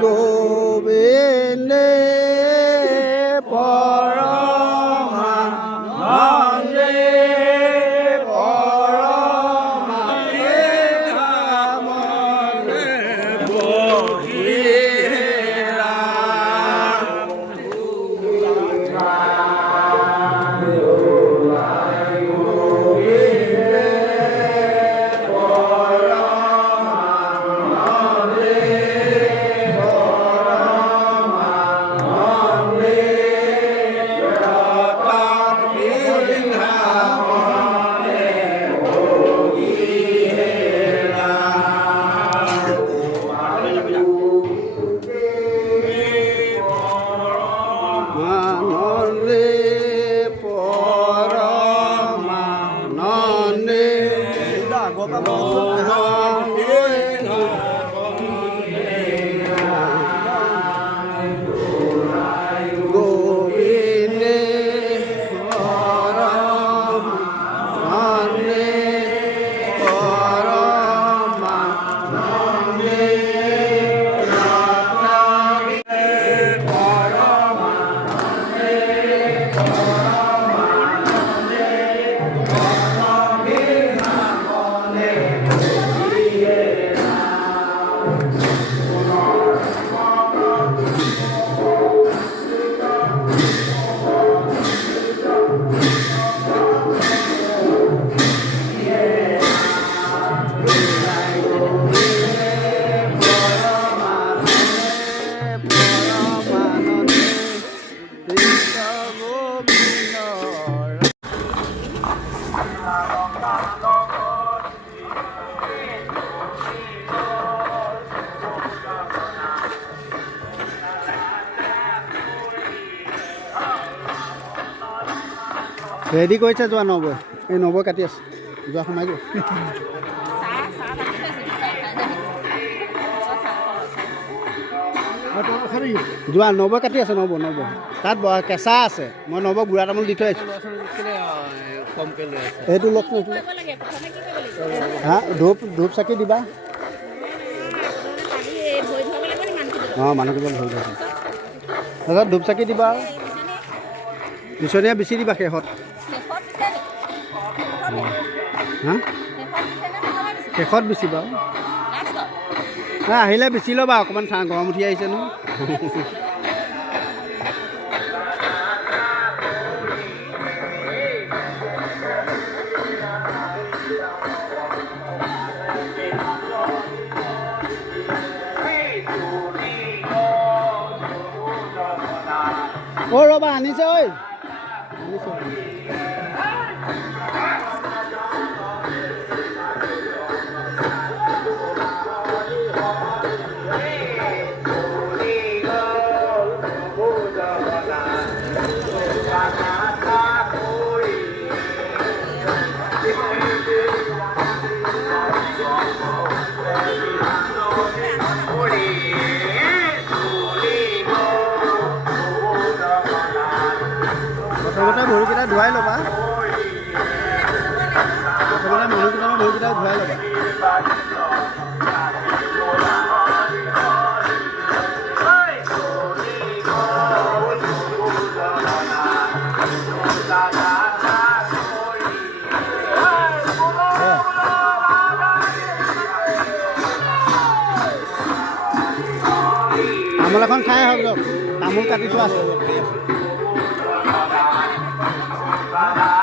গোবিন্দে পৰমানন্দে পৰমানন্দে ধামলে বহিৰা ready কৰিছে যোৱা নবৈ এই নবৈ কাটি আছে যোৱা সোমাই গ'ল যোৱা নবৈ কাটি আছে নবৈ তাত কেঁচা আছে মই নবৈ বুঢ়া তামোল দি থৈ আহিছোঁ এইটো লওক হা ধূপ চাকি দিবা অঁ মানুহটো ধৰি গৈছে তাৰপিছত ধূপ চাকি দিবা বিচনীয়া বিচি দিবা শেষত হা শেষত বিচিবা আহিলে বিচি ল'বা অকণমান গৰম উঠি আহিছে ন ৰ'বা আনিছে ঐ প্ৰথমতে ভৰিকেইটা ধুৱাই ল'বা ভৰিকেইটা ধুৱাই ল'বা তামোল এখন খাই আহক দিয়ক তামোল কাটি থোৱা আছে Bye.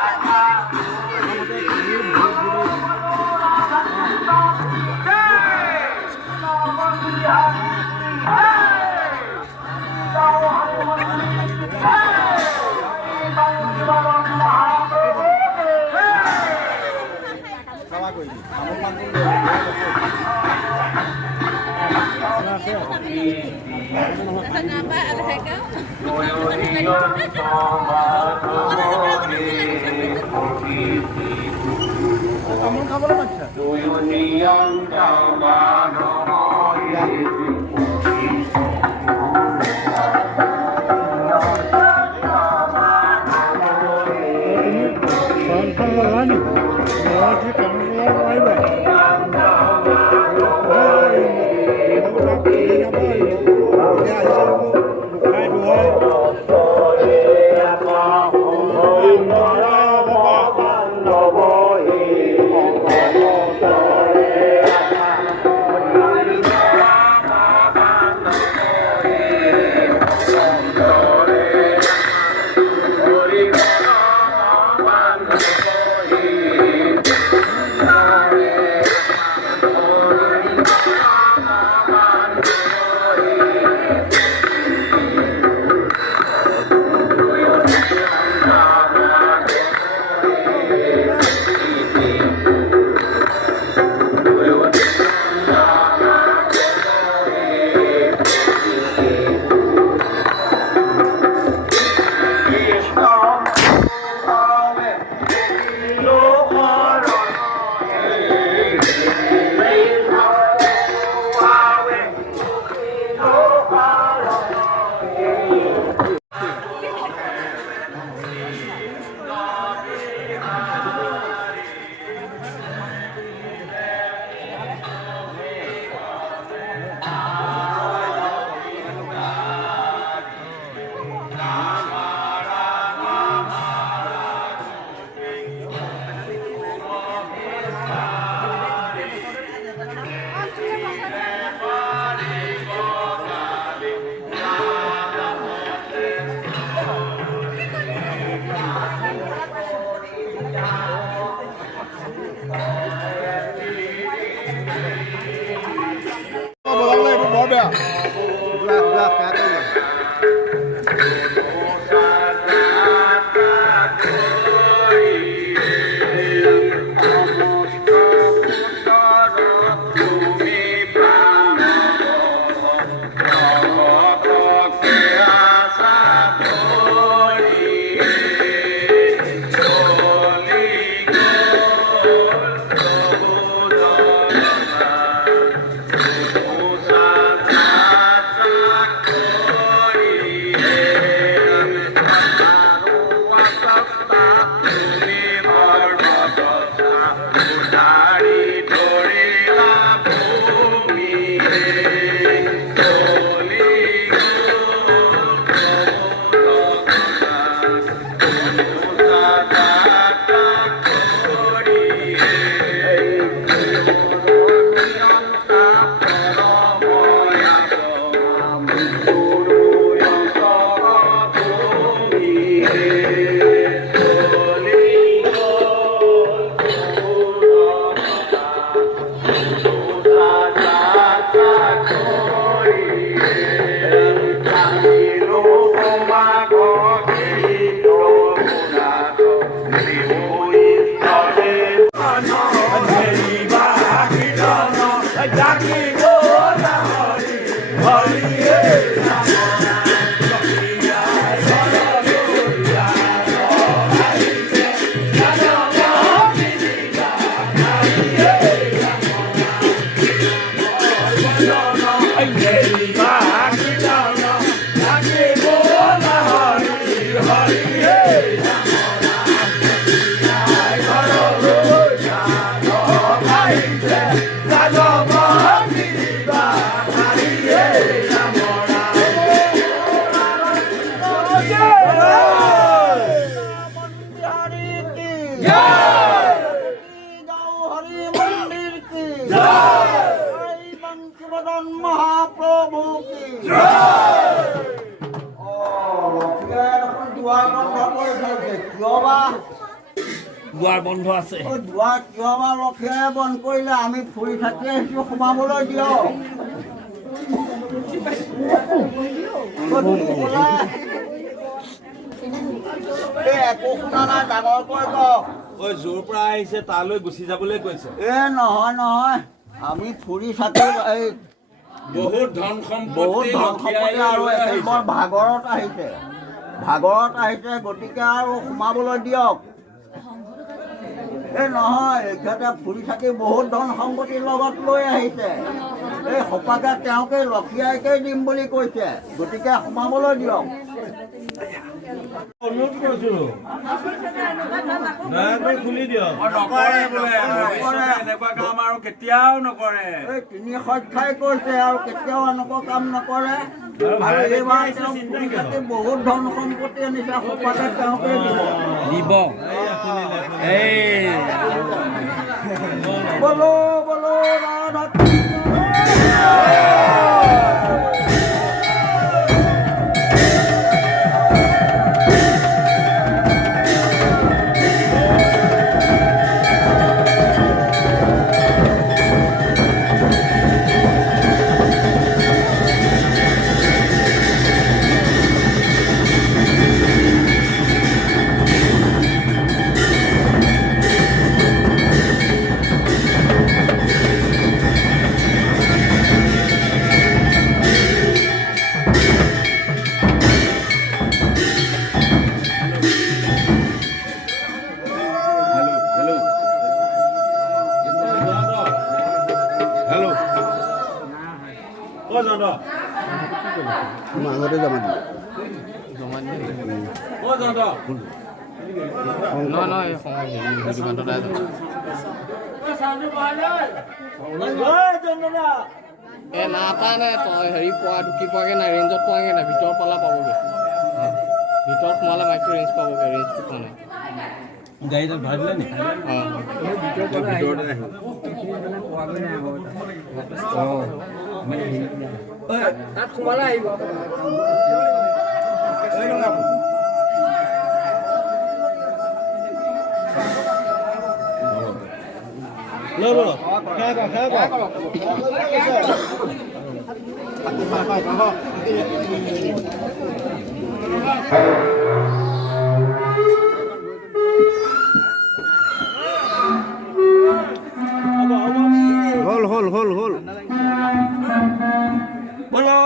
দুৱাৰ বন্ধ আছে দুৱাৰ কিয় বা লক্ষীয়ে বন্ধ কৰিলে আমি ফুৰি থাকি আহিছো সোমাবলৈ দিয়ক একো শুনা নাই ডাঙৰকৈ কওক য'ৰ পৰা আহিছে তালৈ গুচি যাবলৈ কৈছে নহয় নহয় আমি ফুৰি থাকি এই বহুত ধন সম্পত্তি আৰু বৰ ভাগৰত আহিছে গতিকে আৰু সোমাবলৈ দিয়ক এই নহয় সিহঁতে ফুৰি থাকি বহুত ধন সম্পত্তিৰ লগত লৈ আহিছে এই সপাকে তেওঁকে লক্ষীয়াইকে দিম বুলি কৈছে গতিকে সোমাবলৈ দিয়ক অনুৰোধ কৰিছো খুলি দিয়ক এনেকুৱা কাম আৰু কেতিয়াও নকৰে এই তিনি সংখ্যাই কৈছে আৰু কেতিয়াও এনেকুৱা কাম নকৰে আৰু এইবাৰ তেওঁ ফুৰি থাকি বহুত ধন সম্পত্তি আনিছে সপাকে তেওঁকে দিব বলো বলো ৰাধা ক'ত যাওঁ তই? মই আগতে জমা দিলোঁ ক'ত যাওঁ তই? নাটা নাই তই হেৰি পোৱা ঢুকি পোৱাগৈ নাই ৰেঞ্জত পোৱাগৈ নাই ভিতৰত পালা পাবগৈ ভিতৰত সোমালে মাইকটো ৰেঞ্জ পাবগৈ ৰেঞ্জটো পোৱা নাই গাড়ীডাল ভাড়া দিলে নি? তাত সোমালে আহিব হ'ল बोलो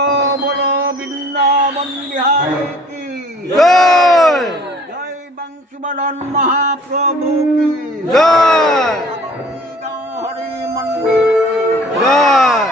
बोलो वृंदावन बिहारी की জয় जय बंशीवदन महाप्रभु की জয় गाँव हरि मंदिर की জয়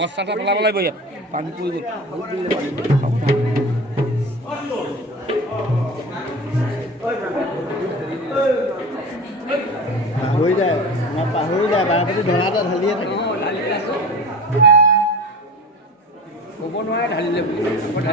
বস্তাটা পেলাব লাগিব ইয়াত পানী পৰি পাহৰি যায় বাৰেপতি ধৰা এটা ঢালিয়ে থাকে ক'ব নোৱাৰে ঢালিলে বুলি सदा